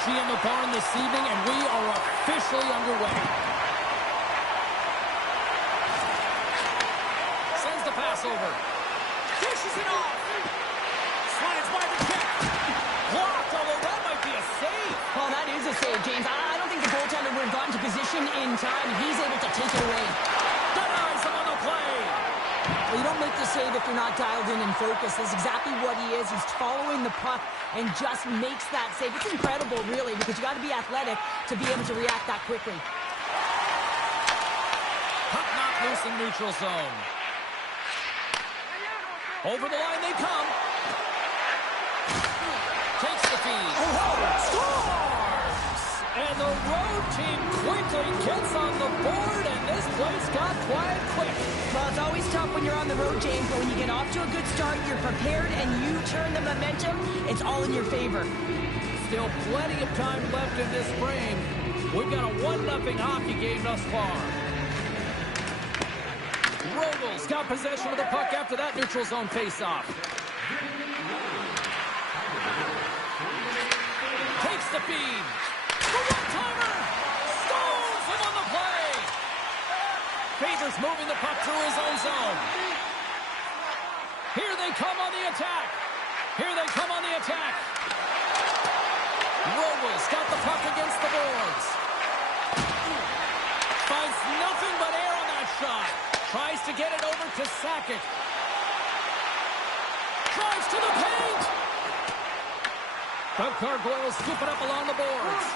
energy in the barn this evening, and we are officially underway. Sends the pass over. Dishes it off. Slides by the kick. Blocked, although that might be a save. Well, that is a save, James. I don't think the goaltender would have gotten to position in time. He's able to take it away. Denies him on the play. Well, you don't make the save if you're not dialed in and focused. That's exactly what he is. He's following the puck and just makes that save. It's incredible, really, because you got to be athletic to be able to react that quickly. Puck knocked loose in neutral zone. Over the line they come. Takes the feed. Scores! And the road team quickly gets on the board, and this place got quiet quick. Well, it's always tough when you're on the road, James, but when you get off to a good start, you're prepared, and you turn the momentum, it's all in your favor. Still plenty of time left in this frame. We've got a 1-0 hockey game thus far. Rogel's got possession of the puck after that neutral zone faceoff. Takes the feed. The one-timer! Stones him on the play! Favors moving the puck through his own zone. Here they come on the attack. Here they come on the attack. Rogel's got the puck against the boards. Finds nothing but air on that shot. Tries to get it over to Sakic. Drives to the paint. Doug Gargoyle scoop it up along the boards.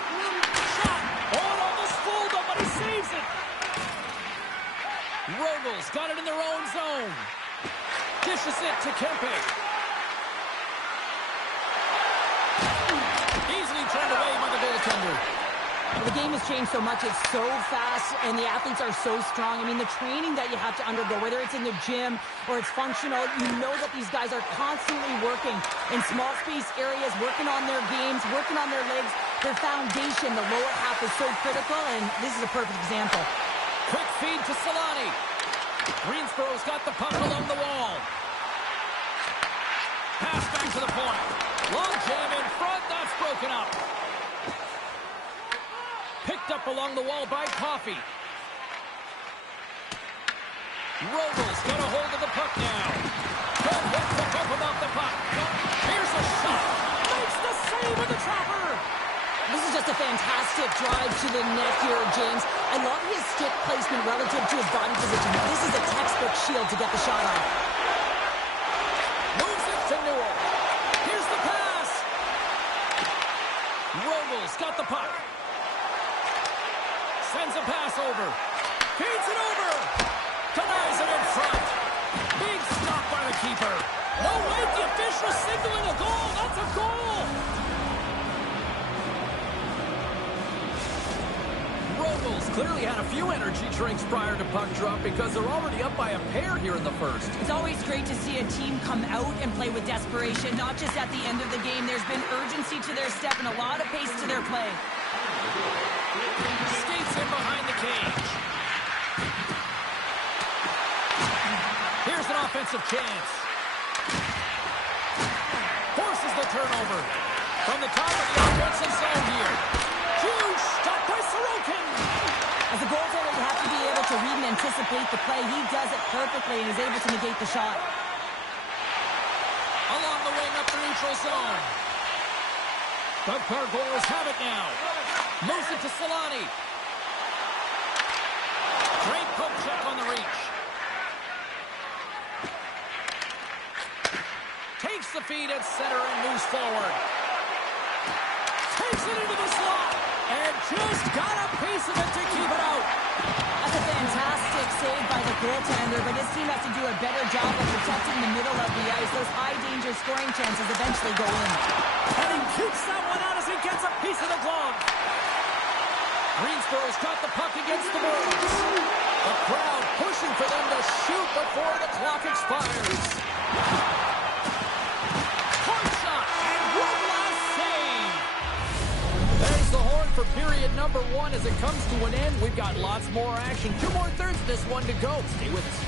Shot. Oh, it almost fooled him, but he saves it. Rogel's got it in their own zone. Dishes it to Kempe. Easily turned away by the goaltender. The game has changed so much. It's so fast, and the athletes are so strong. I mean, the training that you have to undergo, whether it's in the gym or it's functional, you know that these guys are constantly working in small space areas, working on their games, working on their legs. Their foundation, the lower half, is so critical, and this is a perfect example. Quick feed to Solani. Greensboro's got the puck along the wall. Pass back to the point. Long jam in front. That's broken up. Picked up along the wall by Coffey. Rogel's got a hold of the puck now. Good hit to help him off the puck. Here's a shot. Makes the save with the trapper. This is just a fantastic drive to the net here, James. I love his stick placement relative to his body position. This is a textbook shield to get the shot off. Moves it to Newell. Here's the pass. Rogel's got the puck. Sends a pass over. Feeds it over. Denies it in front. Big stop by the keeper. No, wait, the official signaling a goal. That's a goal. Rogel's clearly had a few energy drinks prior to puck drop because they're already up by a pair here in the first. It's always great to see a team come out and play with desperation, not just at the end of the game. There's been urgency to their step and a lot of pace to their play. Skates in behind the cage. Here's an offensive chance. Forces the turnover. From the top of the offensive zone here. Huge stop by Sorokin. As a goaltender, you have to be able to read and anticipate the play. He does it perfectly and is able to negate the shot. Along the wing up the neutral zone. Doug Gargoyles have it now. Moves it to Solani. Great poke check on the reach. Takes the feed at center and moves forward. Takes it into the slot. And just got a piece of it to keep it out. That's a fantastic save by the goaltender, but his team has to do a better job of protecting the middle of the ice. Those high-danger scoring chances eventually go in. And he keeps that one out as he gets a piece of the glove. Greensboro's got the puck against the boards. The crowd pushing for them to shoot before the clock expires. Hard shot, and one last save. There's the horn for period number 1 as it comes to an end. We've got lots more action. 2 more thirds of this one to go. Stay with us.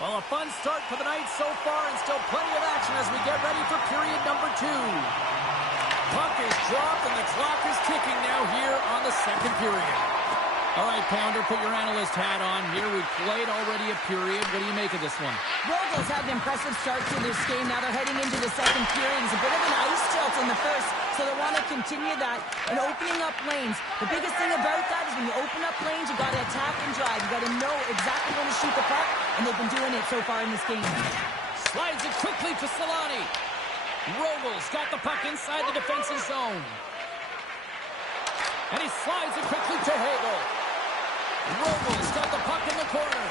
Well, a fun start to the night so far and still plenty of action as we get ready for period number 2. Puck is dropped and the clock is ticking now here on the second period. All right, Pounder, put your analyst hat on here. We've played already a period. What do you make of this one? Rogals had an impressive start to this game. Now they're heading into the second period. It's a bit of an ice tilt in the first, so they want to continue that and opening up lanes. The biggest thing about that is when you open up lanes, you got to attack and drive. You got to know exactly when to shoot the puck, and they've been doing it so far in this game. Slides it quickly to Solani. Rogals got the puck inside the defensive zone. And he slides it quickly to Hagel. Rogals got the puck in the corner.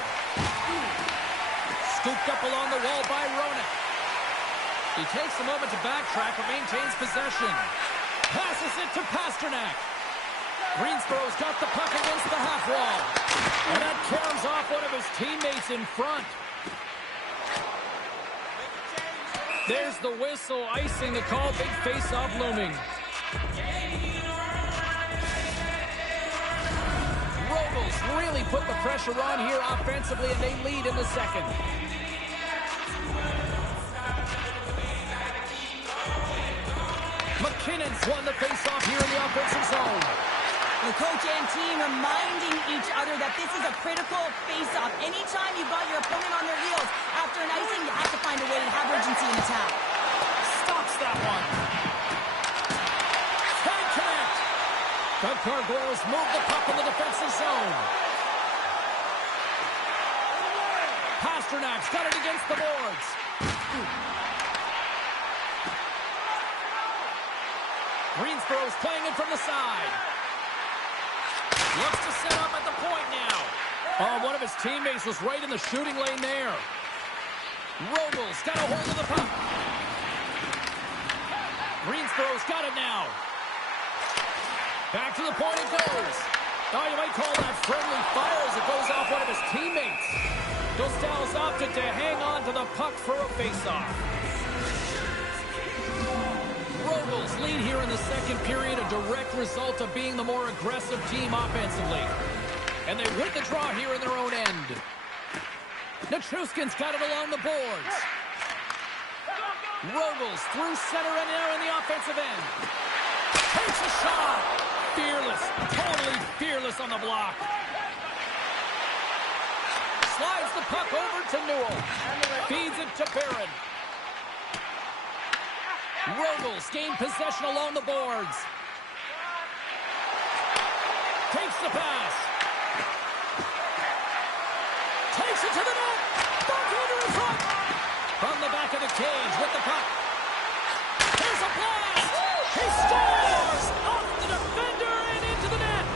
Scooped up along the wall by Roenick. He takes a moment to backtrack but maintains possession. Passes it to Pastrnak. Greensboro's got the puck against the half wall. And that caroms off one of his teammates in front. There's the whistle, icing the call. Big face-off looming. Rogals really put the pressure on here offensively, and they lead in the second. McKinnon's won the face-off here in the offensive zone. The coach and team reminding each other that this is a critical face-off. Anytime you've got your opponent on their heels after an icing, you have to find a way to have urgency in attack. Stops that one. Can't connect. The Gargoyles move the puck in the defensive zone. Pasternak's got it against the boards. Greensboro's playing it from the side. Looks to set up at the point now. Oh, one of his teammates was right in the shooting lane there. Rogals got a hold of the puck. Greensboro's got it now. Back to the point it goes. Oh, you might call that friendly fire as it goes off one of his teammates. Dostal's opted to hang on to the puck for a faceoff. Rogals lead here in the second period, a direct result of being the more aggressive team offensively. And they win the draw here in their own end. Nichushkin's got it along the boards. Rogals through center and now in the offensive end. Takes a shot. Fearless, totally fearless on the block. Slides the puck over to Newell. Feeds it to Barron. Rogals gain possession along the boards. Takes the pass. Takes it to the net. Backhander in front. From the back of the cage with the puck. Here's a blast. He scores off the defender and into the net.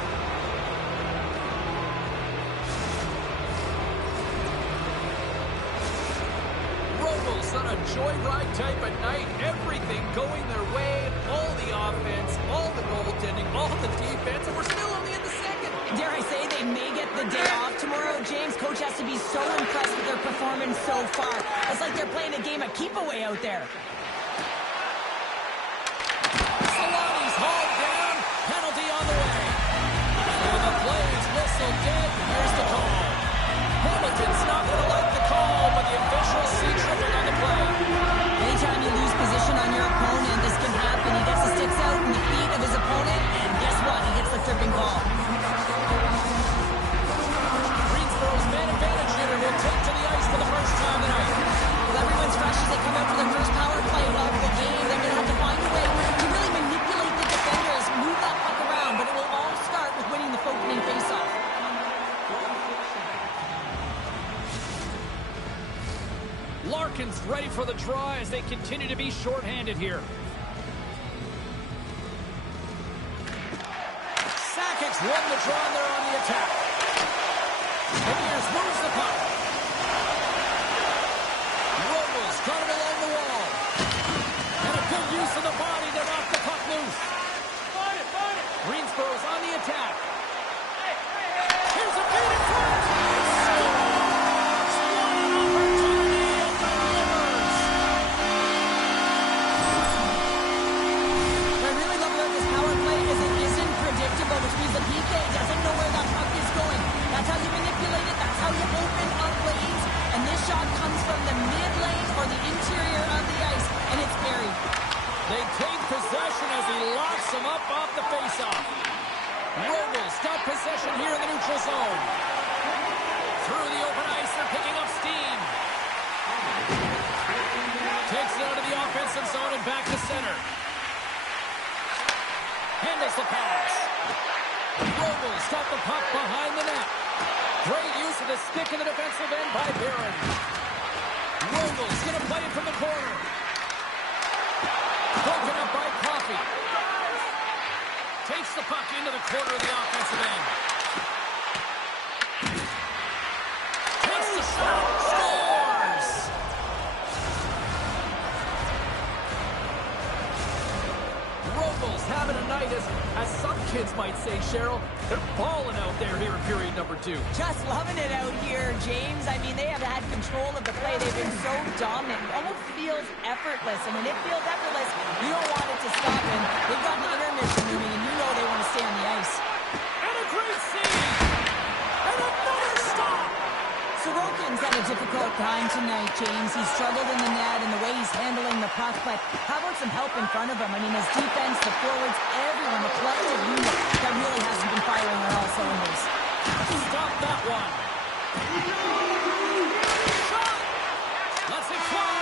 Rogals on a joyride type of night. Everything going their way. All the offense, all the goaltending, all the defense, and we're still only in the second. Dare I say they may get the day off tomorrow, James. Coach has to be so impressed with their performance so far. It's like they're playing a game of keep-away out there. Solani's hauled down. Penalty on the way. And the play is whistled dead. Here's the call. Hamilton's not going to like the call, but the officials see tripping on the play. Anytime you lose position on your opponent, this can happen. He gets the sticks out in the feet of his opponent, and guess what? He gets the tripping call. Greensboro's man advantage unit will take to the ice for the first time tonight. Well, everyone's fresh as they come out for their first power play of the game. They're going to have to find a way to really manipulate the defenders, move that puck around, but it will all start with winning the opening faceoff. Larkin's ready for the draw as they continue to be shorthanded here. Sakic's won the draw and they're on the attack. Beniers moves the puck. Rogals got it along the wall. And a good use of the body to knock the puck loose. Greensboro's on the attack. Here's a feed in front. Which means the PK doesn't know where that puck is going. That's how you manipulate it. That's how you open They take possession as he locks them up off the faceoff. Robles got possession here in the neutral zone. Through the open ice, they're picking up steam. Takes it out of the offensive zone and back to center. Handles the pass. Robles got the puck behind the net. Great use of the stick in the defensive end by Barron. Robles going to play it from the corner. Broken up by Coffey. Takes the puck into the corner of the offensive end. Takes the shot. Scores! Robles having a night, as some kids might say, Cheryl. They're balling out there here in period number 2. Just loving it out here, James. I mean, they have had control of the play. They've been so dominant. It almost feels effortless. And when it feels effortless, you don't want it to stop. And they've got the intermission moving, and you know they want to stay on the ice. And a great save! And another stop! Sorokin's had a difficult time tonight, James. He's struggled in the net and the way he's handling the puck, but how about some help in front of him? I mean, his defense, the forwards, everyone, the collective unit that really hasn't been firing on all cylinders. Stop that one. Shot! Let's it fly!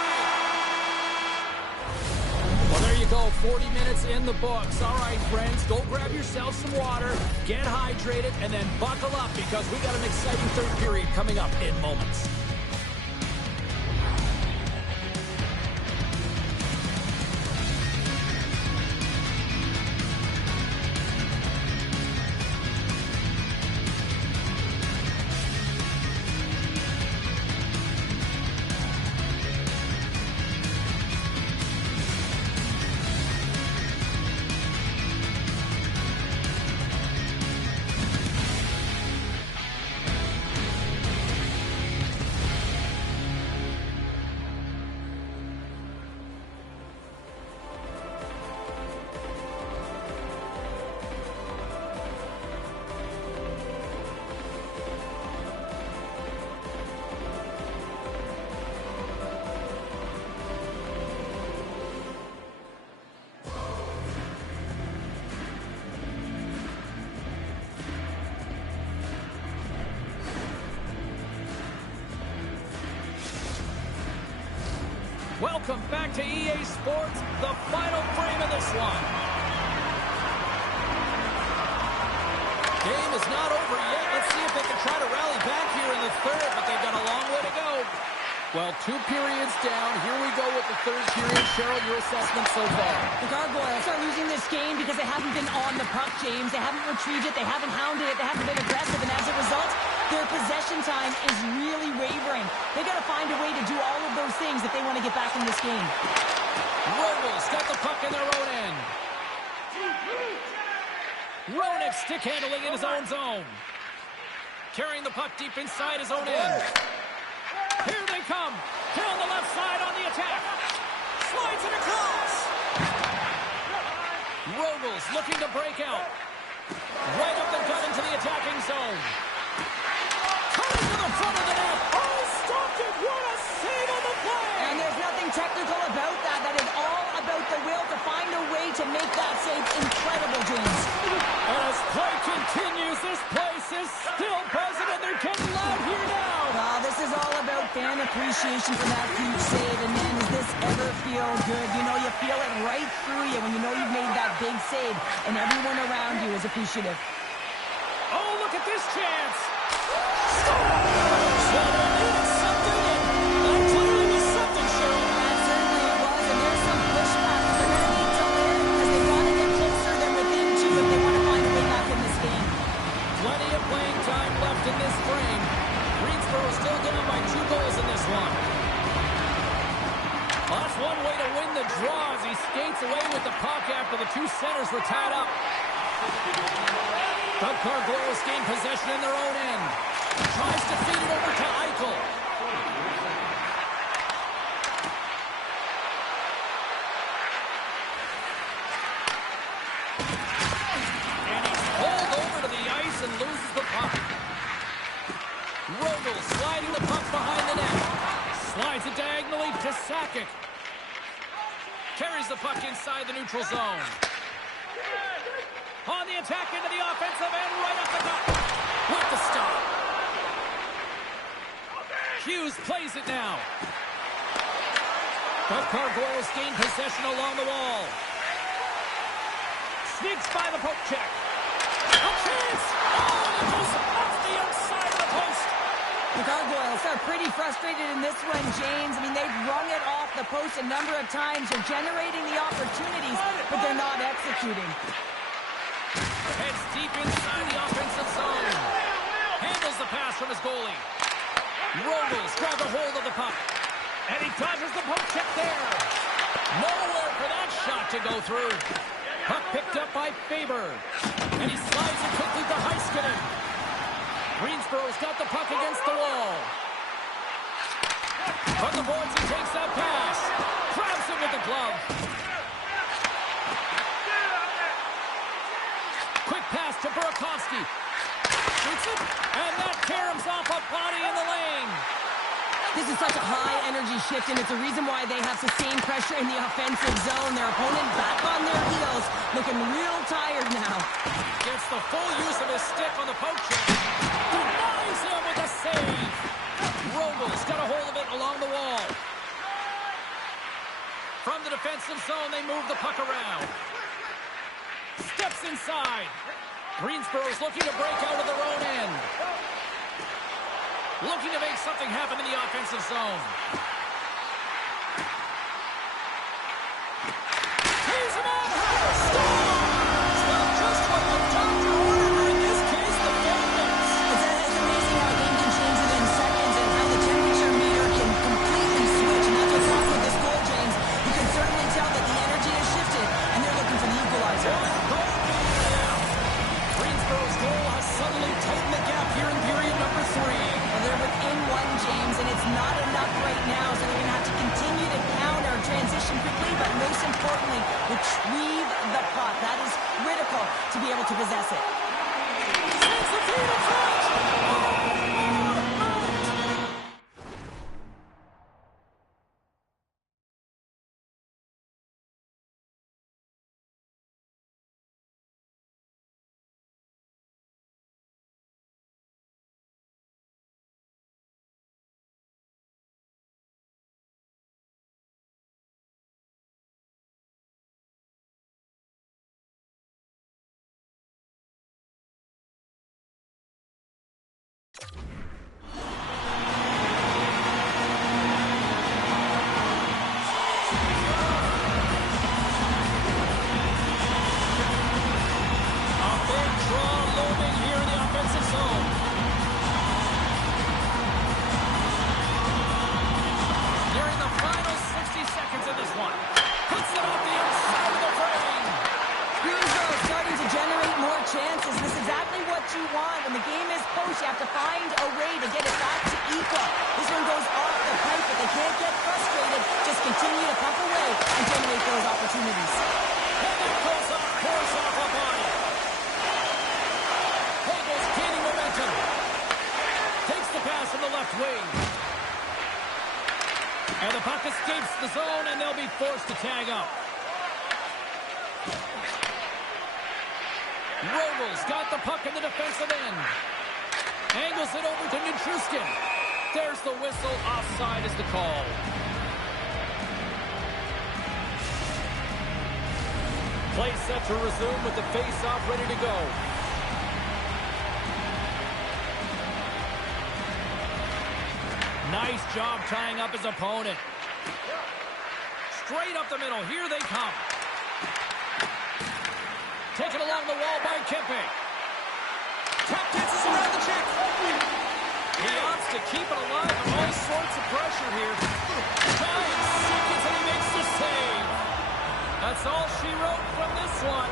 Well, there you go. 40 minutes in the books. All right, friends, go grab yourself some water, get hydrated, and then buckle up because we got an exciting third period coming up in moments. Welcome back to EA Sports, the final frame of this one. Game is not over yet. Let's see if they can try to rally back here in the third, but they've got a long way to go. Well, 2 periods down. Here we go with the third period. Cheryl, your assessment so far? The Gargoyles are losing this game because they haven't been on the puck, James. They haven't retrieved it. They haven't hounded it. They haven't been aggressive. And as a result, their possession time is really wavering. They got to find a way to do all of those things if they want to get back in this game. Robles got the puck in their own end. Roenick stick handling in his own zone. Carrying the puck deep inside his own end. Here they come. Down the left side on the attack. Slides it across. Robles looking to break out. Right up the gut into the attacking zone. Coming to the front of the net. Oh, stopped it. What a save on the play. And there's nothing technical about that. That is all about the will to find a way to make that save incredible, James. And as play continues, this place is still buzzing, and they're getting loud here now. Well, this is all about fan appreciation for that huge save. And man, does this ever feel good? You know, you feel it right through you when you know you've made that big save, and everyone around you is appreciative. Oh, look at this chance. So they needed something, and that clearly was something, Cheryl. That certainly it was, and there's some pushback. They're going to need to learn because they got to get closer than within 2 if they want to find a way back in this game. Plenty of playing time left in this frame. Greensboro still down by 2 goals in this one. Well, that's one way to win the draw as he skates away with the puck after the 2 centers were tied up. The Gargoyles gain possession in their own end. Tries to feed it over to Eichel. And he's pulled over to the ice and loses the puck. Robles sliding the puck behind the net. Slides it diagonally to Sakic. Carries the puck inside the neutral zone. On the attack into the offensive end, right up the gut. With the stop. Hughes plays it now. But Gargoyles gain possession along the wall. Sneaks by the poke check. A chance! Oh, it goes off the outside of the post. The Gargoyles are pretty frustrated in this one, James. I mean, they've rung it off the post a number of times. They're generating the opportunities, but they're not executing. Heads deep inside the offensive zone. Handles the pass from his goalie. Rogels grabs a hold of the puck. And he dodges the poke check there. Nowhere for that shot to go through. Puck picked up by Faber. And he slides it quickly to Heiskanen. Greensboro's got the puck against the wall. From the boards, he takes that pass. Grabs it with the glove. Quick pass to Burakovsky. Shoots it, and that caroms off a body in the lane. This is such a high-energy shift, and it's a reason why they have sustained pressure in the offensive zone. Their opponent back on their heels, looking real tired now. Gets the full use of his stick on the poke check. Denies him with a save. Rogels got a hold of it along the wall. From the defensive zone, they move the puck around. Steps inside. Greensboro's looking to break out of their own end. Looking to make something happen in the offensive zone. He's him out. Well, just what the doctor ordered, in this case, the defense. It's amazing how a game can change within seconds and how the temperature meter can completely switch. And that's what's happened with this goal, James. You can certainly tell that the energy has shifted, and they're looking for the equalizer. Greensboro's goal has suddenly tightened the gap here in period number 3. Well, they're within one, James, and it's not enough right now, so they're going to have to continue to counter, transition quickly, but most importantly, retrieve the puck. That is critical to be able to possess it. You have to find a way to get it back to equal. This one goes off the pipe, but they can't get frustrated. Just continue to pump away and generate those opportunities. And that goes off, course off a body. Hagel's gaining momentum. Takes the pass from the left wing. And the puck escapes the zone, and they'll be forced to tag up. Rogels got the puck in the defensive end. Angles it over to Nichushkin. There's the whistle. Offside is the call. Play set to resume with the face-off ready to go. Nice job tying up his opponent. Straight up the middle. Here they come. Taken along the wall by Kempe. Tap dances around the check. He opts to keep it alive with all sorts of pressure here. 9 seconds and he makes the save. That's all she wrote from this one.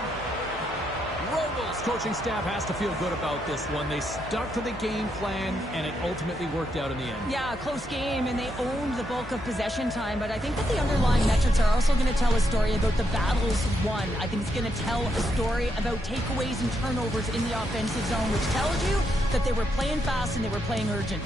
Rogels' coaching staff has to feel good about this one. They stuck to the game plan, and it ultimately worked out in the end. Yeah, close game, and they owned the bulk of possession time, but I think that the underlying metrics are also going to tell a story about the battles won. I think it's going to tell a story about takeaways and turnovers in the offensive zone, which tells you that they were playing fast and they were playing urgent.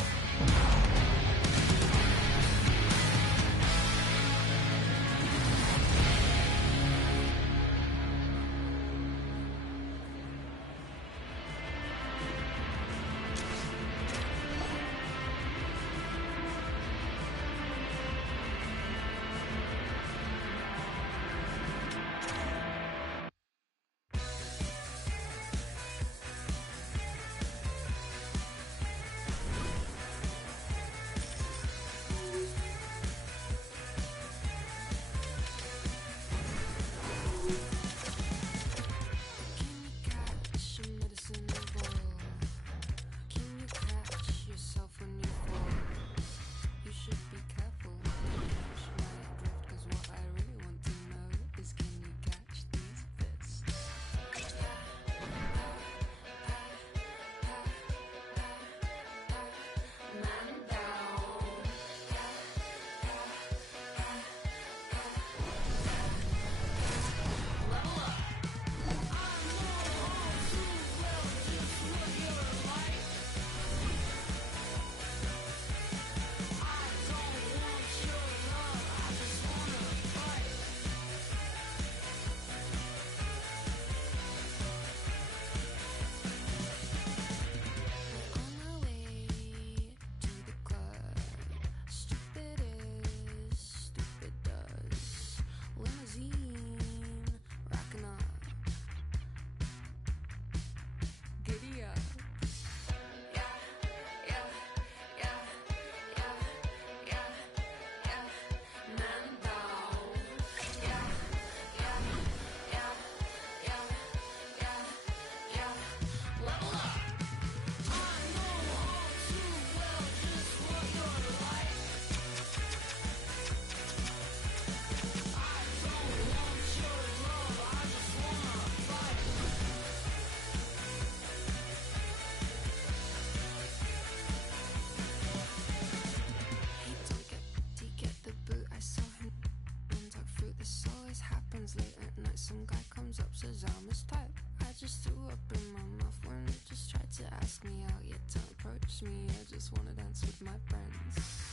just wanna dance with my friends.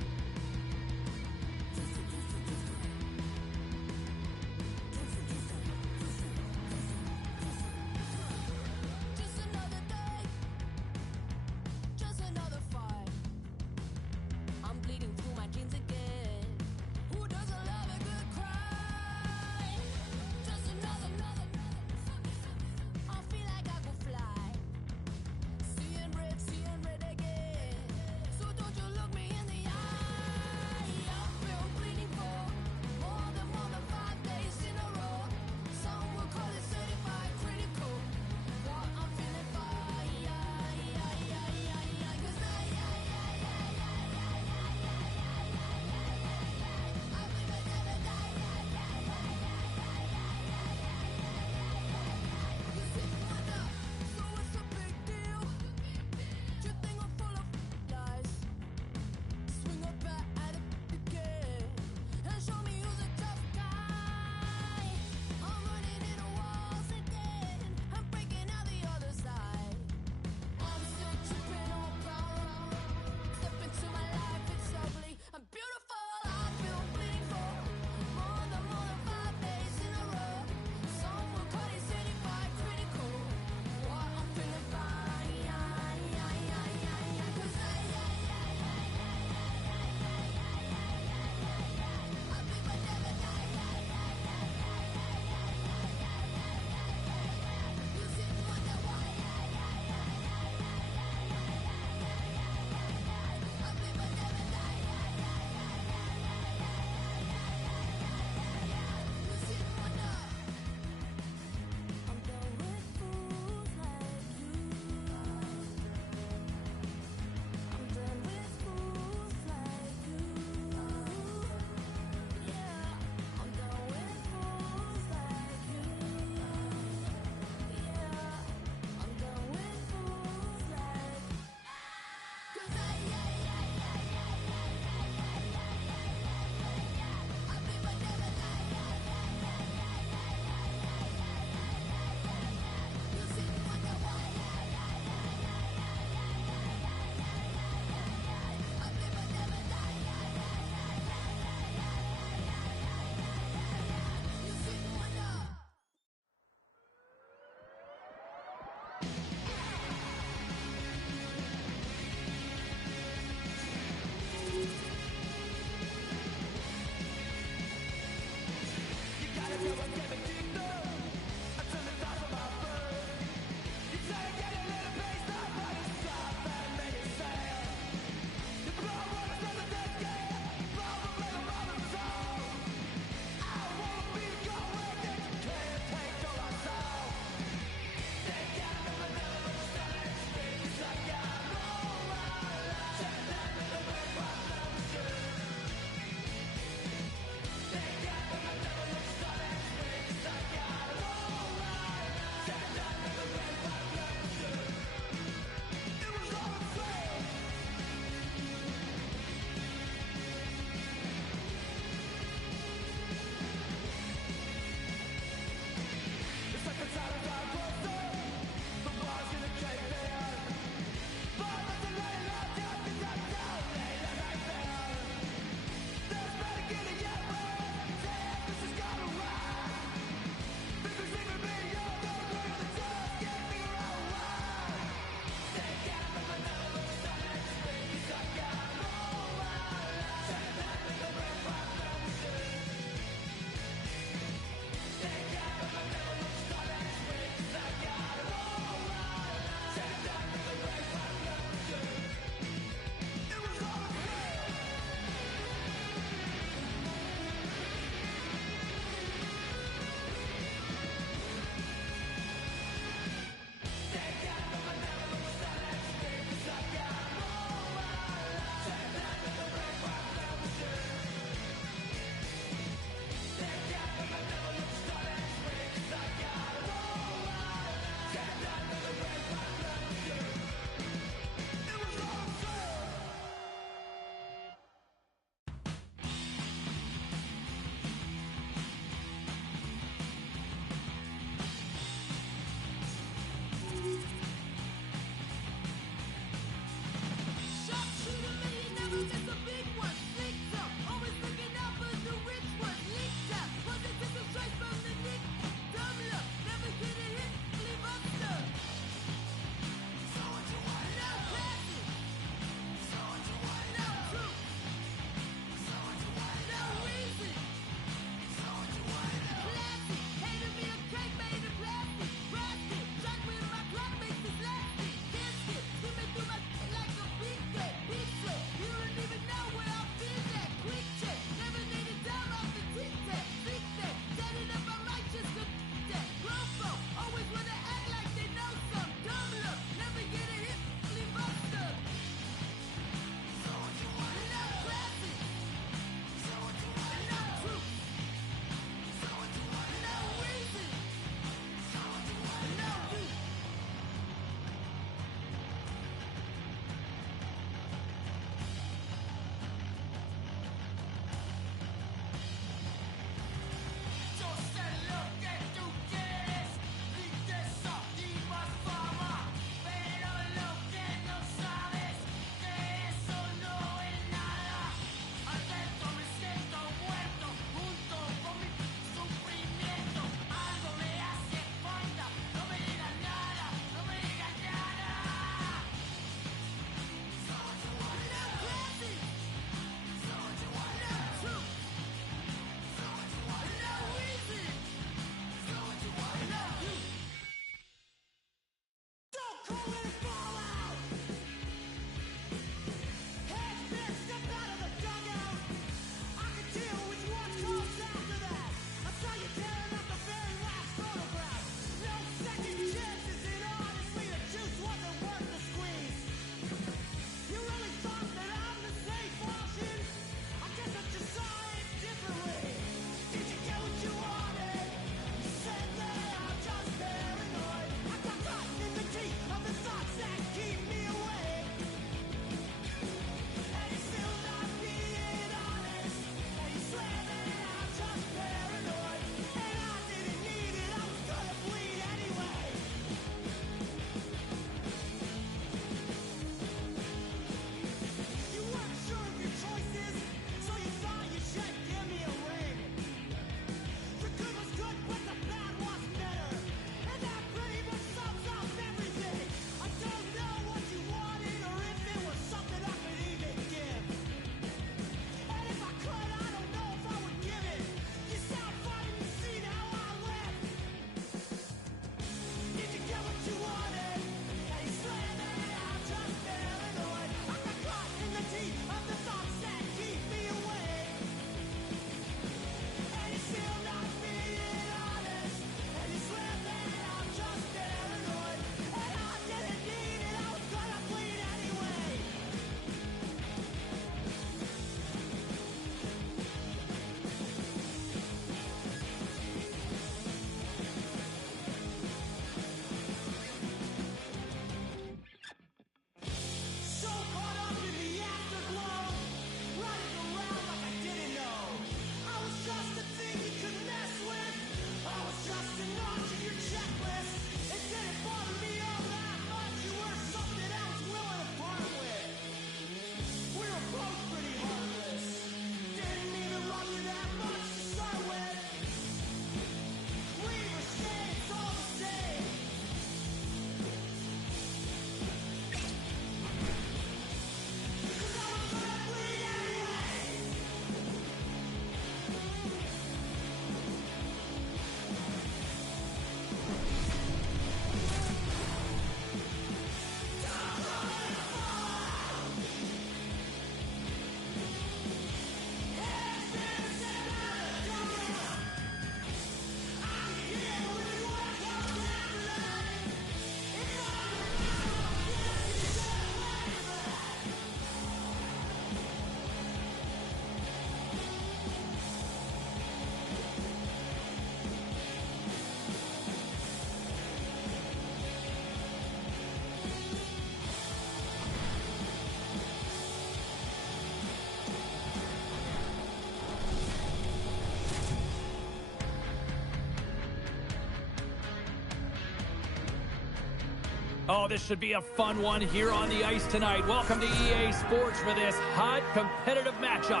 Oh, this should be a fun one here on the ice tonight. Welcome to EA Sports for this hot, competitive matchup.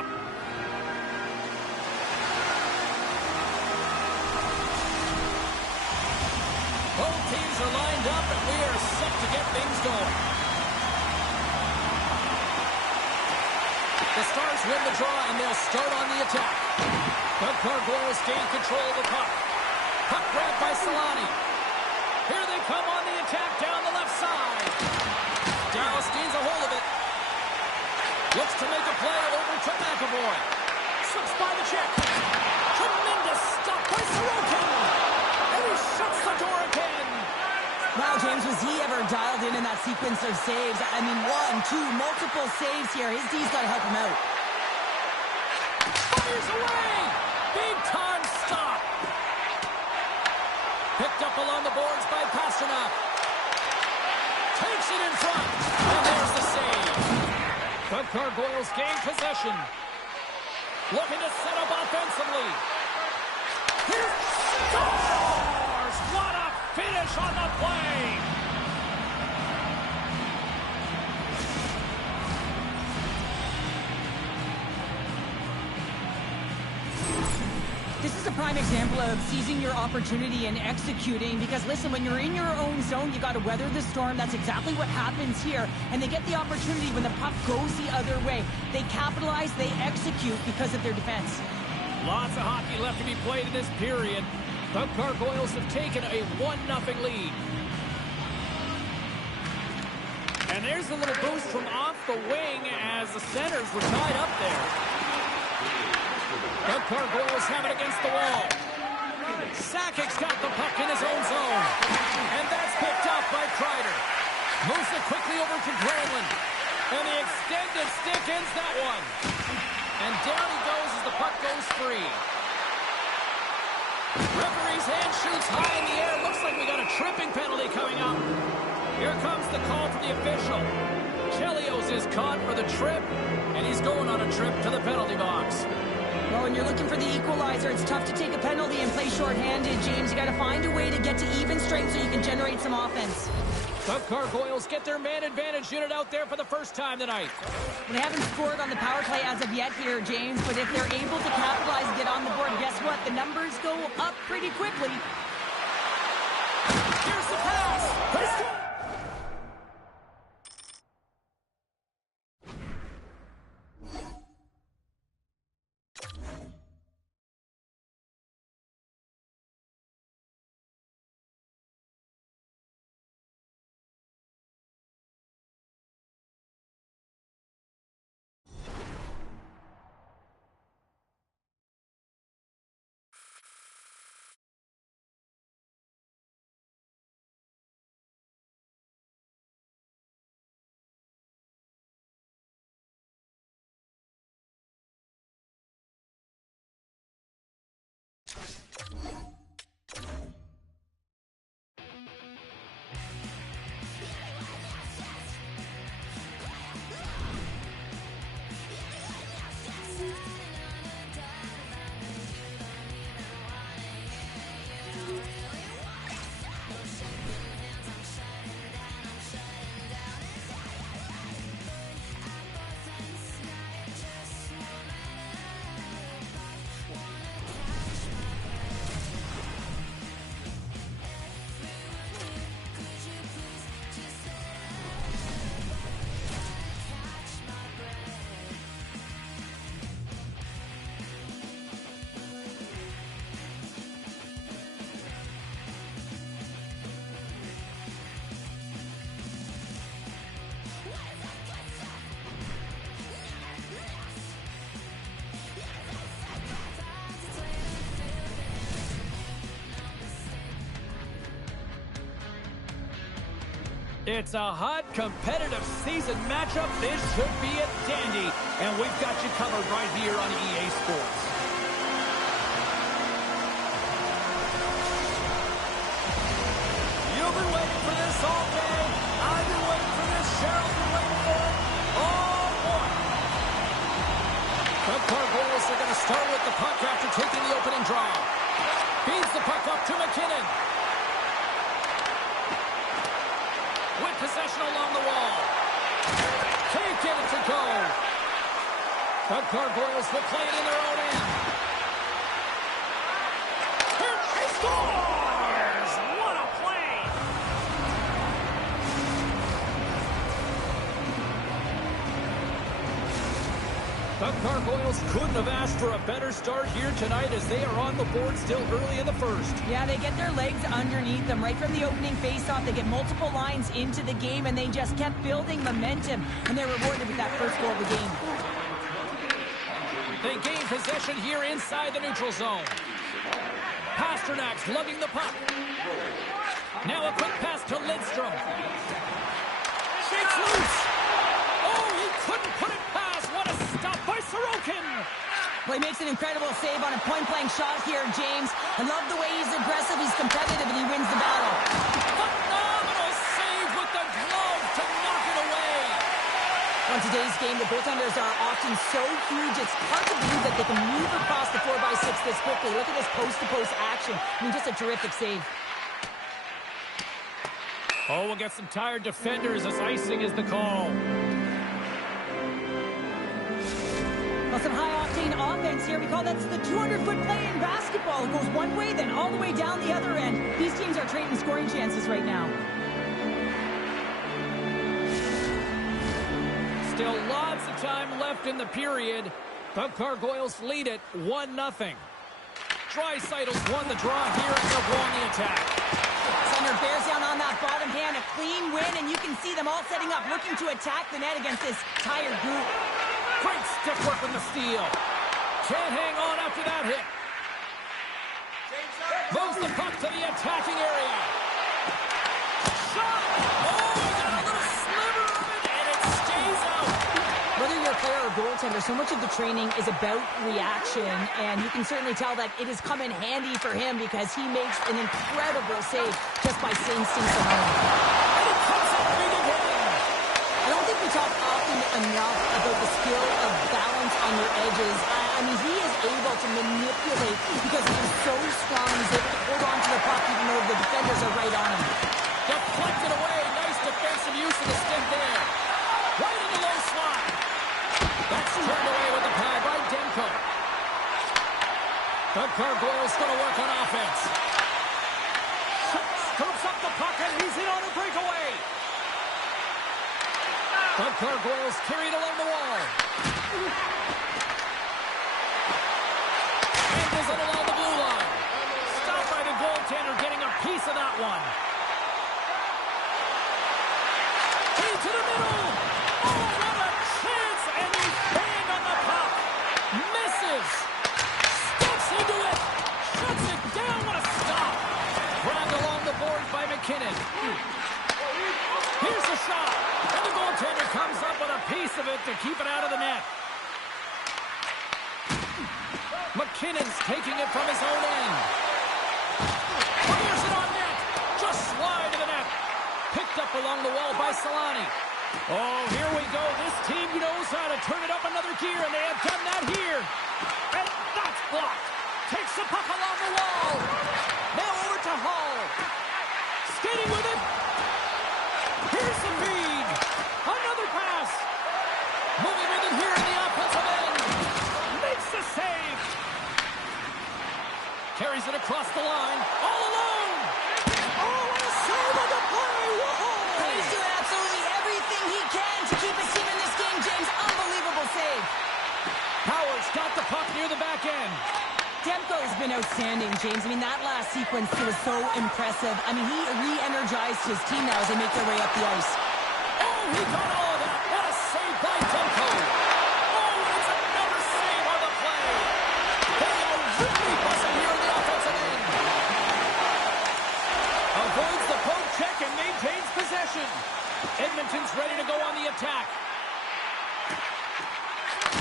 Both teams are lined up, and we are set to get things going. The Stars win the draw, and they'll start on the attack. The Gargoyles gain control of the puck. Puck grabbed by Solani. Here they come on the attack down the left side. Dallas gains a hold of it. Looks to make a play over to McAvoy. Slips by the check. Tremendous stop by Sorokin. And he shuts the door again. Wow, James, was he ever dialed in that sequence of saves? I mean, 1, 2, multiple saves here. His D's got to help him out. Fires away. Big time stop. Picked up along the boards by Pastrnak. Takes it in front. And there's the save. The Gargoyles gain possession. Looking to set up offensively. Here's scores! What a finish on the play! This is a prime example of seizing your opportunity and executing, because listen, when you're in your own zone, you got to weather the storm. That's exactly what happens here. And they get the opportunity when the puck goes the other way. They capitalize, they execute because of their defense. Lots of hockey left to be played in this period. The Gargoyles have taken a 1-0 lead. And there's a little boost from off the wing as the centers were tied up there. The Gargoyles have it against the wall. Sakic's got the puck in his own zone. And that's picked up by Kreider. Moves it quickly over to Granlund. And the extended stick ends that one. And down he goes as the puck goes free. Referee's hand shoots high in the air. Looks like we got a tripping penalty coming up. Here comes the call from the official. Chelios is caught for the trip, and he's going on a trip to the penalty box. Well, when you're looking for the equalizer, it's tough to take a penalty and play shorthanded, James. You got to find a way to get to even strength so you can generate some offense. The Gargoyles get their man advantage unit out there for the first time tonight. They haven't scored on the power play as of yet here, James, but if they're able to capitalize and get on the board, guess what? The numbers go up pretty quickly. Here's the pass. It's a hot, competitive season matchup. This should be a dandy, and we've got you covered right here on EA Sports. You've been waiting for this all day. I've been waiting for this. Cheryl's been waiting for it all morning. The Gargoyles are going to start with the puck after taking the opening draw. Feeds the puck up to McKinnon. possession along the wall. Can't get it to go. The Gargoyles will play it in their own end. He scores! What a play! The Gargoyles couldn't have asked for a better start here tonight as they are on the board still early in the first. Yeah, they get their legs underneath them right from the opening faceoff. They get multiple lines into the game, and they just kept building momentum, and they're rewarded with that first goal of the game. They gain possession here inside the neutral zone. Pasternak's lugging the puck. Now a quick pass to Lidstrom. Shakes loose. Oh, he couldn't put it past. What a stop by Sorokin. Well, he makes an incredible save on a point-blank shot here, James. I love the way he's aggressive, he's competitive, and he wins the battle. Phenomenal save with the glove to knock it away. On today's game, the goaltenders are often so huge, it's hard to believe that they can move across the 4x6 this quickly. Look at this post-to-post action. I mean, just a terrific save. Oh, we'll get some tired defenders as icing is the call. Well, some high-octane offense here. We call that the 200-foot play in basketball. It goes one way, then all the way down the other end. These teams are trading scoring chances right now. Still lots of time left in the period. The Gargoyles lead it 1-0. Draisaitl's won the draw here and they've won the attack. Center bears down on that bottom hand. A clean win, and you can see them all setting up, looking to attack the net against this tired group. Great stick work with the steal. Can't hang on after that hit. Moves the puck to the attacking area. Shot! Oh, he got a little sliver of it, and it stays out. Whether you're a player or goaltender, so much of the training is about reaction, and you can certainly tell that it has come in handy for him because he makes an incredible save just by instincts alone. And he comes up big again. I don't think we talk often enough about the skill of balance on your edges. I mean, he is able to manipulate because he is so strong. He's able to hold on to the puck even though the defenders are right on him. Deflected away. Nice defensive use of the stick there. Right in the low slot. That's turned away with the pad by Demko. The Gargoyles going to work on offense. Scoops up the puck and he's in on a breakaway. The Gargoyles carried along the wall. Angles it along the blue line. Stopped by the goaltender getting a piece of that one. Into the middle. Oh, what a chance. And he's banged on the puck. Misses. Steps into it. Shuts it down. What a stop. Grabbed along the boards by McKinnon. Here's the shot. And the goaltender comes up with a piece of it to keep it out of the net. McKinnon's taking it from his own end. Fires it on net. Just slide to the net. Picked up along the wall by Solani. Oh, here we go. This team knows how to turn it up another gear, and they have done that here. And that's blocked. Takes the puck along the wall. Now over to Hall. Skating with it. Here's the feed. Another pass. Moving with it here in the offensive end. Makes the save. Carries it across the line. All alone. Oh, what a save on the play. Whoa. He's doing absolutely everything he can to keep his team in this game, James. Unbelievable save. Howard's got the puck near the back end. Demko has been outstanding, James. I mean, that last sequence was so impressive. I mean, he re-energized his team now as they make their way up the ice. Oh, he got all of that. What a save by Demko. Oh, it's another save on the play. They are really buzzing here in the offensive end. Avoids the poke check and maintains possession. Edmonton's ready to go on the attack.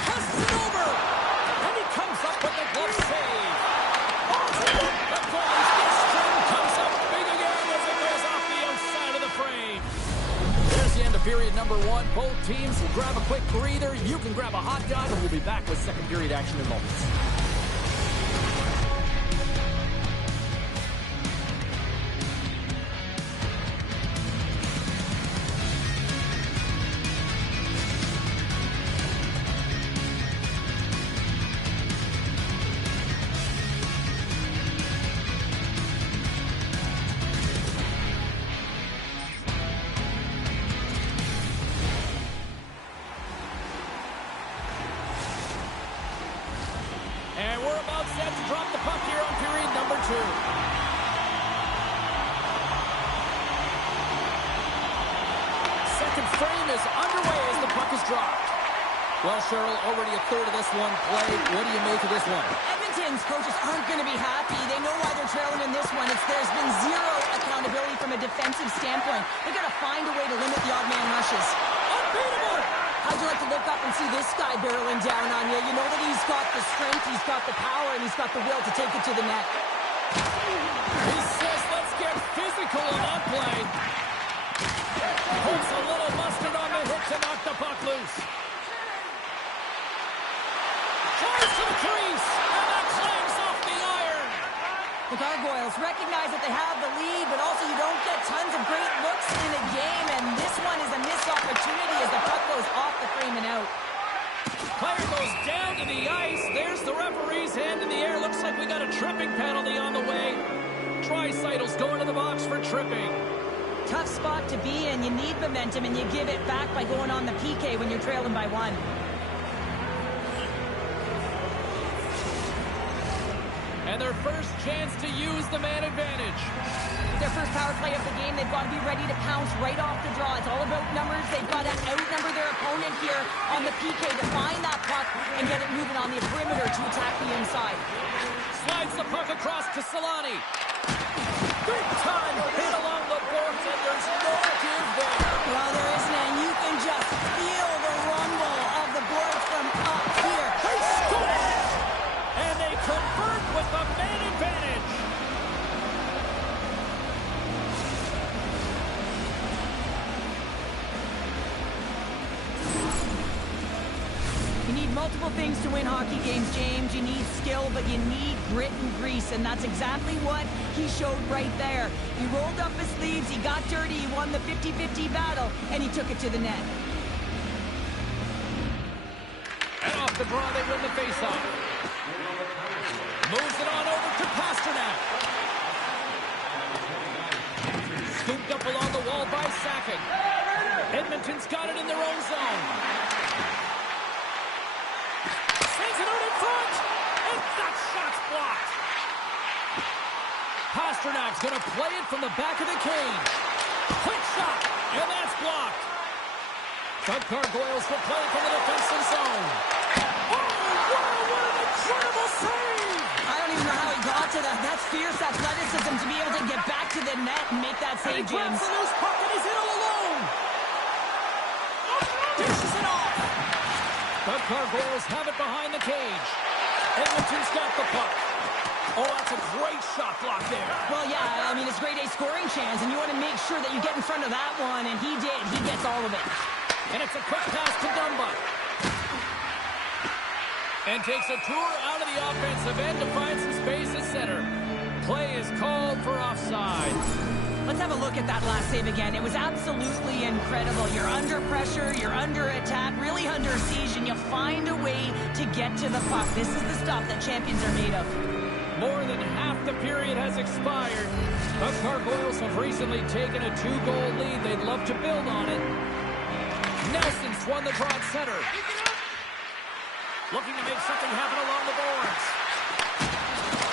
Casts it over. And he comes up with the glove save. The goalie's string comes up big again as it goes off the outside of the frame. There's the end of period number one. Both teams will grab a quick breather. You can grab a hot dog, and we'll be back with second period action in moments. 2. Second frame is underway as the puck is dropped. Well, Cheryl, already a third of this one played. What do you make of this one? Edmonton's coaches aren't going to be happy. They know why they're trailing in this one. There's been zero accountability from a defensive standpoint. They've got to find a way to limit the odd man rushes. Unbeatable! How'd you like to look up and see this guy barreling down on you? You know that he's got the strength, he's got the power, and he's got the will to take it to the net. He says, let's get physical on that play. Puts a little mustard on the hit to knock the puck loose. Tries to the crease, and that clangs off the iron. The Gargoyles recognize that they have the lead, but also you don't get tons of great looks in a game, and this one is a missed opportunity as the puck goes off the frame and out. Player goes down to the ice. There's the referee's hand in the air. Looks like we got a tripping penalty on the way. Draisaitl's going to the box for tripping. Tough spot to be in. You need momentum, and you give it back by going on the PK when you're trailing by 1. And their first chance to use the man advantage. Their first power play of the game, they've got to be ready to pounce right off the draw. It's all about numbers. They've got to outnumber their opponent here on the PK to find that puck and get it moving on the perimeter to attack the inside. Slides the puck across to Solani. Big time hit along the boards, and there's no give there. Well, there isn't, and you can just feel the rumble of the boards from up here. They score! And they convert with the man advantage. You need multiple things to win hockey games, James. You need skill, but you need grit and grease, and that's exactly what he showed right there. He rolled up his sleeves, he got dirty, he won the 50-50 battle, and he took it to the net. And off the draw, they win the faceoff. Moves it on over to Pasternak. Scooped up along the wall by Sakic. Edmonton's got it in their own zone. Sends it out in front. And that shot's blocked. Pasternak's going to play it from the back of the cage. Quick shot. And that's blocked. The Gargoyles will play from the defensive zone. Oh, wow, what an incredible save! I don't even know how he got to that. That's fierce athleticism to be able to get back to the net and make that And he save, grabs James. the loose puck and he's in all alone. Dishes it off. The Gargoyles have it behind the cage. Edmonton's got the puck. Oh, that's a great shot block there. Well, yeah, I mean, it's grade A scoring chance, and you want to make sure that you get in front of that one, and he did. He gets all of it. And it's a quick pass to Dumba. And takes a tour out of the offensive end to find some space at center. Play is called for offside. Let's have a look at that last save again. It was absolutely incredible. You're under pressure, you're under attack, really under siege, and you find a way to get to the puck. This is the stuff that champions are made of. More than half the period has expired. The Gargoyles have recently taken a 2-goal lead. They'd love to build on it. Nelson's won the draw at center. Looking to make something happen along the boards.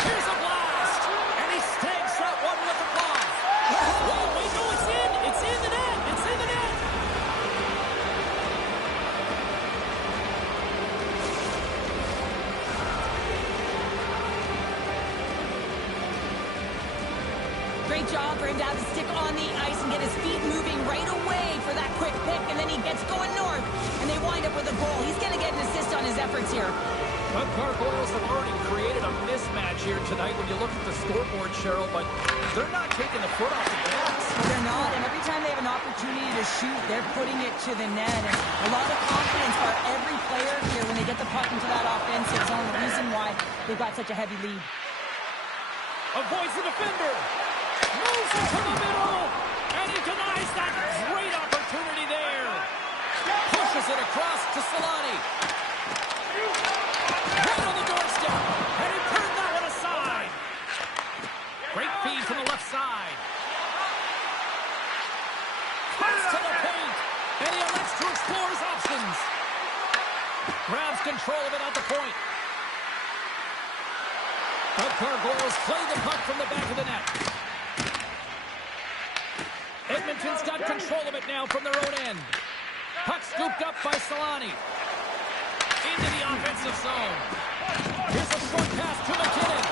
Here's a blast! And he snags that one with the glove. Oh, wait, no, it's in! It's in the net! It's in the net! Great job for him to have to stick on the ice and get his feet moving right away for that quick pick, and then he gets going north, and they wind up with a goal. He's going to get an assist on his efforts here. The Gargoyles have already created a mismatch here tonight when you look at the scoreboard, Cheryl, but they're not taking the foot off the gas. They're not, and every time they have an opportunity to shoot, they're putting it to the net, and a lot of confidence for every player here when they get the puck into that offensive zone. The reason why they've got such a heavy lead. Avoids the defender. Moves it to the middle. And he denies that great opportunity there. Pushes it across to Solani. Right on the doorstep. And he turned that one aside. Great feed to the left side. Cuts to the paint. And he elects to explore his options. Grabs control of it at the point. The Gargoyles play the puck from the back of the net. Edmonton's got control of it now from their own end. Puck scooped up by Solani. Into the offensive zone. Here's a short pass to McKinnon.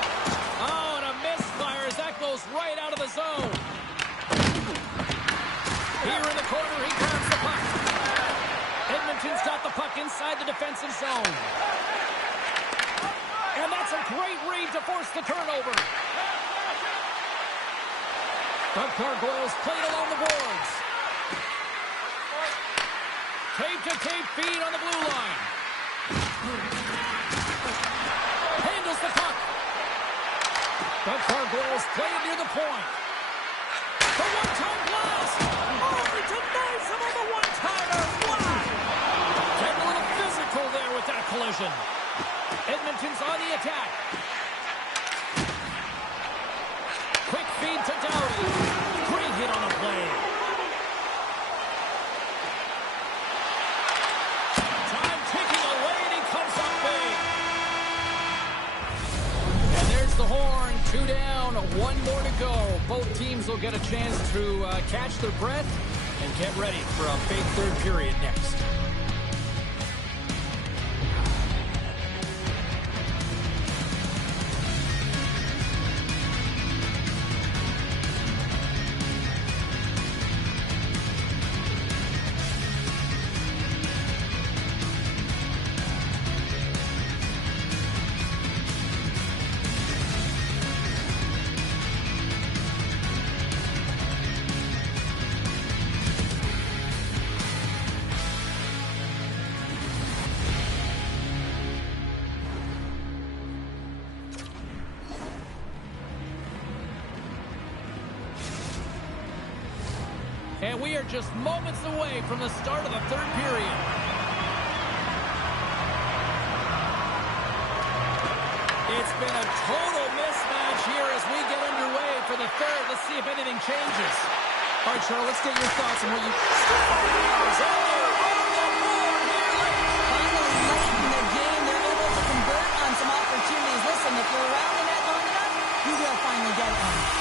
Oh, and a misfire as that goes right out of the zone. Here in the corner, he grabs the puck. Edmonton's got the puck inside the defensive zone. And that's a great read to force the turnover. The Gargoyles played along the boards. Tape-to-tape feed on the blue line. Handles the puck. The Gargoyles play it near the point. The one-time blast. Oh, he denies him on the one-timer. Wow. Getting a little physical there with that collision. Edmonton's on the attack. Quick feed to Doughty. Great hit on the play. Time ticking away, and he comes up big. And there's the horn. 2 down, 1 more to go. Both teams will get a chance to catch their breath and get ready for a big third period next. And we are just moments away from the start of the third period. It's been a total mismatch here as we get underway for the third. Let's see if anything changes. All right, Charles, let's get your thoughts on what you... Finally, late in the game, they're able to convert on some opportunities. Listen, if you're around the net long enough, you will finally get one.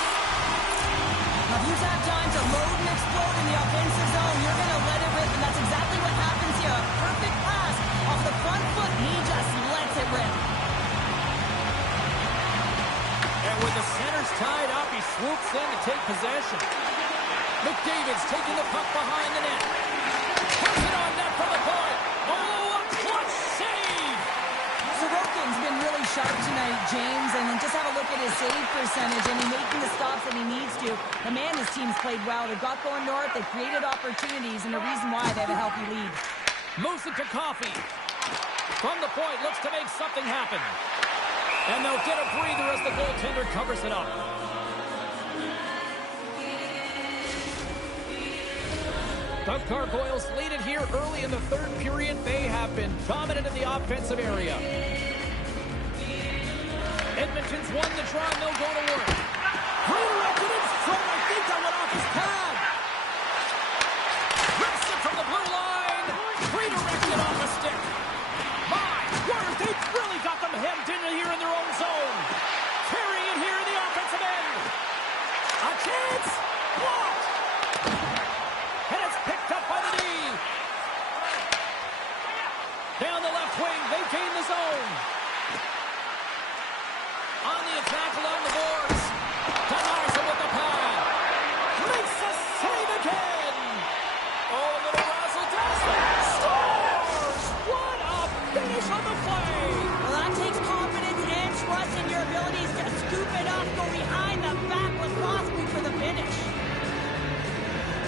Now, if you have time to load and explode in the offensive zone, you're going to let it rip, and that's exactly what happens here. A perfect pass off the front foot, and he just lets it rip. And with the centers tied up, he swoops in to take possession. McDavid's taking the puck behind the net. Puts it on net from the point. Oh, a clutch save! Sorokin's been really sharp tonight, James, and then just have a look at his save percentage, and he's making the stops that he needs to. The man, his team's played well. They've got going north, they've created opportunities, and the reason why they have a healthy lead. Moves it to Coffey. From the point, looks to make something happen. And they'll get a breather as the goaltender covers it up. The Gargoyles lead it here early in the third period. They have been dominant in the offensive area. Edmonton's won the draw, and they'll go to work. Redirected in front. I think that went off his pad. Rips it from the blue line. Redirected on the stick. My word, they've really got them hemmed in here in their own zone. Carrying it here in the offensive end. A chance. Blocked. And it's picked up by the D. Down the left wing, they gain the zone. On the attack along the boards. Denies him with the pad. Makes a save again. Oh, a little razzle-dazzle. Scores! What a finish on the play. Well, that takes confidence and trust in your abilities to scoop it up, go behind the back, was possibly for the finish.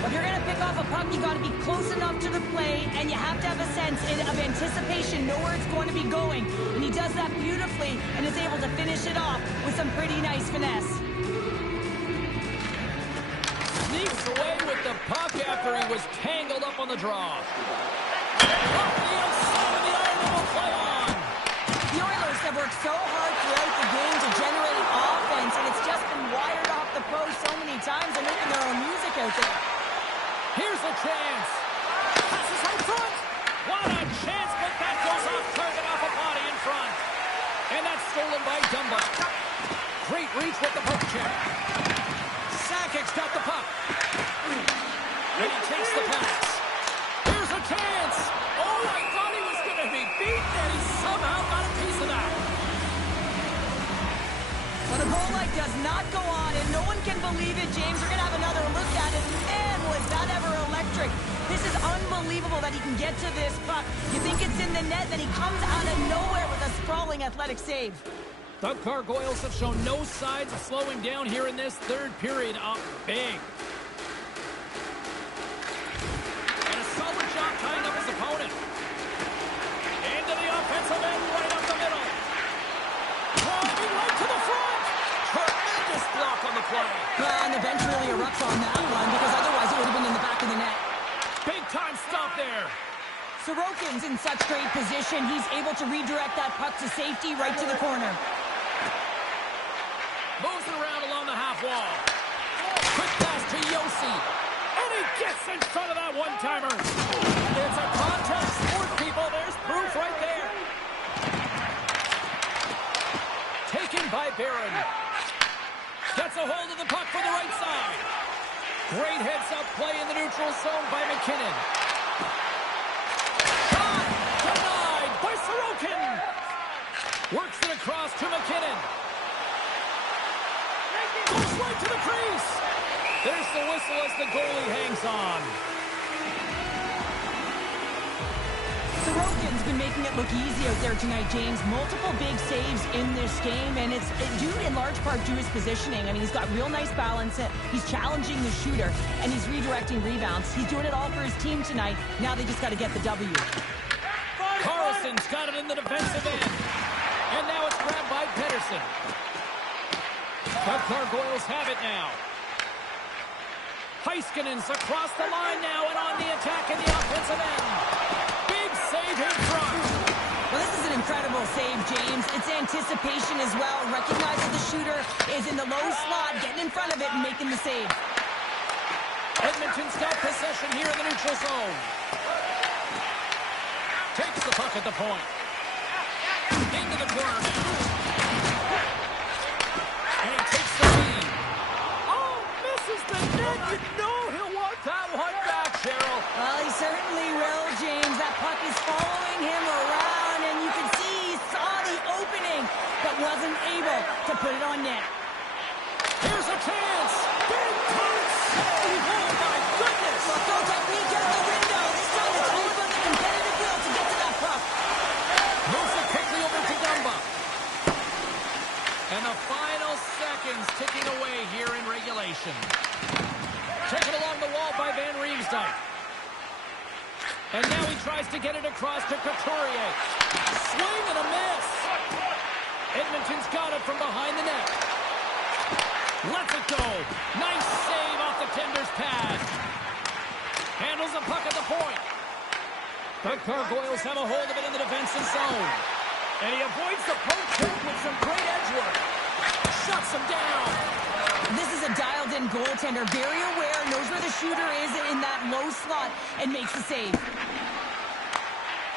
If you're going to pick off a puck, you got to be close enough to the play, and you have to have a sense of anticipation, know where it's going to be going. And he does that beautifully and is able to finish it off with some pretty nice finesse. Sneaks away with the puck after he was tangled up on the draw. Off the outside of the iron, will play on. The Oilers have worked so hard throughout the game to generate offense, and it's just been wired off the post so many times. They're making their own music out there. Here's a chance. Passes out front. What a chance, but that goes off target off a body in front. And that's stolen by Dumba. Lucic with the poke check. Sakic's got the puck. And he takes the pass. Here's a chance. Oh, I thought he was going to be beaten, and he somehow got a piece of that. Well, the goal light does not go on, and no one can believe it, James. We're going to have another look at it. Man, was that ever electric. This is unbelievable that he can get to this puck. You think it's in the net, then he comes out of nowhere with a sprawling athletic save. The Gargoyles have shown no signs of slowing down here in this third period. Up big. And a solid job tying up his opponent. Into the offensive end, right up the middle. Driving right to the front. Tremendous block on the play. Well, and the bench really erupts on that one, because otherwise it would have been in the back of the net. Big time stop there. Sorokin's in such great position. He's able to redirect that puck to safety right to the corner. Moves it around along the half wall. Quick pass to Yossi. And he gets in front of that one-timer. It's a contact sport, people. There's proof right there. Taken by Barron. Gets a hold of the puck for the right side. Great heads-up play in the neutral zone by McKinnon. Shot denied by Sorokin. Works it across to McKinnon. Goes right to the crease. There's the whistle as the goalie hangs on. Sorokin's been making it look easy out there tonight, James. Multiple big saves in this game, and it's due in large part to his positioning. I mean, he's got real nice balance. He's challenging the shooter, and he's redirecting rebounds. He's doing it all for his team tonight. Now they just got to get the W. Carlson's got it in the defensive end. And now it's grabbed by Pettersson. The Gargoyles have it now. Heiskanen's across the line now and on the attack in the offensive end. Big save in front. Well, this is an incredible save, James. It's anticipation as well. Recognizing the shooter is in the low slot, getting in front of it and making the save. Edmonton's got possession here in the neutral zone. Takes the puck at the point. Into the corner now. And he takes the lead. Oh, misses the net. You know he'll want that one back, Cheryl. Well, he certainly will, James. That puck is following him around, and you can see he saw the opening, but wasn't able to put it on net. Here's a chance. Big time save. Oh, my goodness. Well, throw technique out the window. This time it's all about the competitive will to get to that puck. Moves it quickly over to Dumba. And the final seconds ticking away here in regulation. Taken along the wall by Van Riemsdyk. And now he tries to get it across to Couturier. Swing and a miss. Edmonton's got it from behind the net. Lets it go. Nice save off the tender's pad. Handles the puck at the point. The Gargoyles have a hold of it in the defensive zone. And he avoids the poke check with some great edge work. Shuts him down. This is a dialed-in goaltender, very aware, knows where the shooter is in that low slot, and makes the save.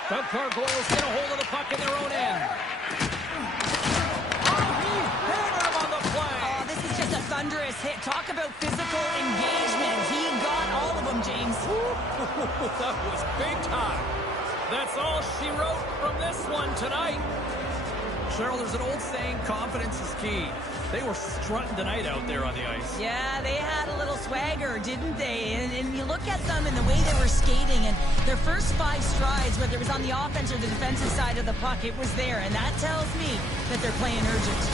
The Gargoyles get a hold of the puck in their own end. Oh, he hammered him on the play. Oh, this is just a thunderous hit. Talk about physical engagement. He got all of them, James. That was big time. That's all she wrote from this one tonight. Cheryl, there's an old saying, confidence is key. They were strutting tonight out there on the ice. Yeah, they had a little swagger, didn't they? And you look at them and the way they were skating, and their first 5 strides, whether it was on the offense or the defensive side of the puck, it was there. And that tells me that they're playing urgent.